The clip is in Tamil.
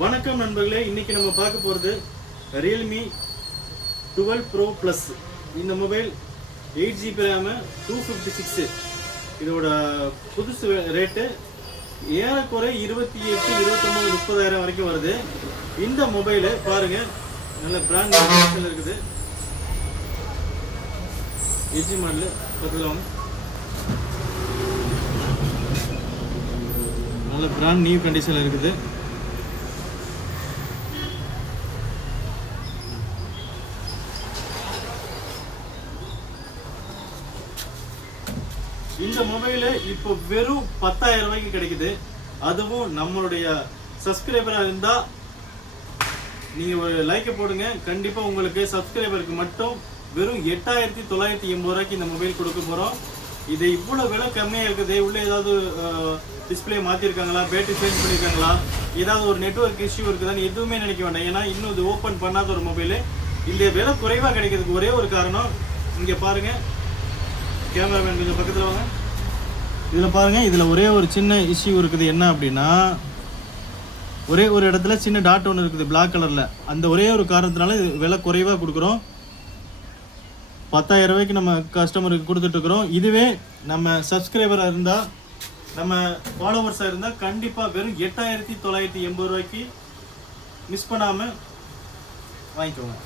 வணக்கம் நண்பர்களே, இன்னைக்கு நம்ம பார்க்க போகிறது ரியல்மி 12 ப்ரோ ப்ளஸ். இந்த மொபைல் 8GB ரேமு 256. இதோட புதுசு ரேட்டு ஏறக்குறை 28, 29, 30,000 வரைக்கும் வருது. இந்த மொபைலு பாருங்க, நல்ல பிராண்ட் கண்டிஷனில் இருக்குது. எஜி மாடலு பக்கத்தில் வாங்க, நல்ல பிராண்ட் நியூ கண்டிஷனில் இருக்குது. இந்த மொபைலு இப்போ வெறும் 10,000 ரூபாய்க்கு கிடைக்குது. அதுவும் நம்மளுடைய சப்ஸ்கிரைபராக இருந்தால் நீங்கள் ஒரு லைக்கை போடுங்க. கண்டிப்பாக உங்களுக்கு சப்ஸ்கிரைபருக்கு மட்டும் வெறும் 8,980 ரூபாய்க்கு இந்த மொபைல் கொடுக்க போகிறோம். இது இவ்வளோ விலை கம்மியாக இருக்குது. உள்ளே ஏதாவது டிஸ்பிளே மாற்றிருக்காங்களா, பேட்டரி சேஞ்ச் பண்ணியிருக்காங்களா, ஏதாவது ஒரு நெட்வொர்க் இஷ்யூ இருக்குதான்னு எதுவுமே நினைக்க வேண்டாம். ஏன்னா இன்னும் இது ஓப்பன் பண்ணாத ஒரு மொபைலு. இந்த விலை குறைவாக கிடைக்கிறதுக்கு ஒரே ஒரு காரணம், இங்கே பாருங்கள், கேமராமேன் கொஞ்சம் பக்கத்தில் வாங்க. இதில் பாருங்கள், இதில் ஒரே ஒரு சின்ன இஷ்யூ இருக்குது. என்ன அப்படின்னா, ஒரே ஒரு இடத்துல சின்ன டாட் ஒன்று இருக்குது பிளாக் கலரில். அந்த ஒரே ஒரு காரணத்தினால இது விலை குறைவாக கொடுக்குறோம். 10,000 ரூபாய்க்கு நம்ம கஸ்டமருக்கு கொடுத்துட்ருக்குறோம். இதுவே நம்ம சப்ஸ்கிரைபராக இருந்தால், நம்ம ஃபாலோவர்ஸாக இருந்தால் கண்டிப்பாக வெறும் 8,980 ரூபாய்க்கு மிஸ் பண்ணாமல் வாங்கிக்கோங்க.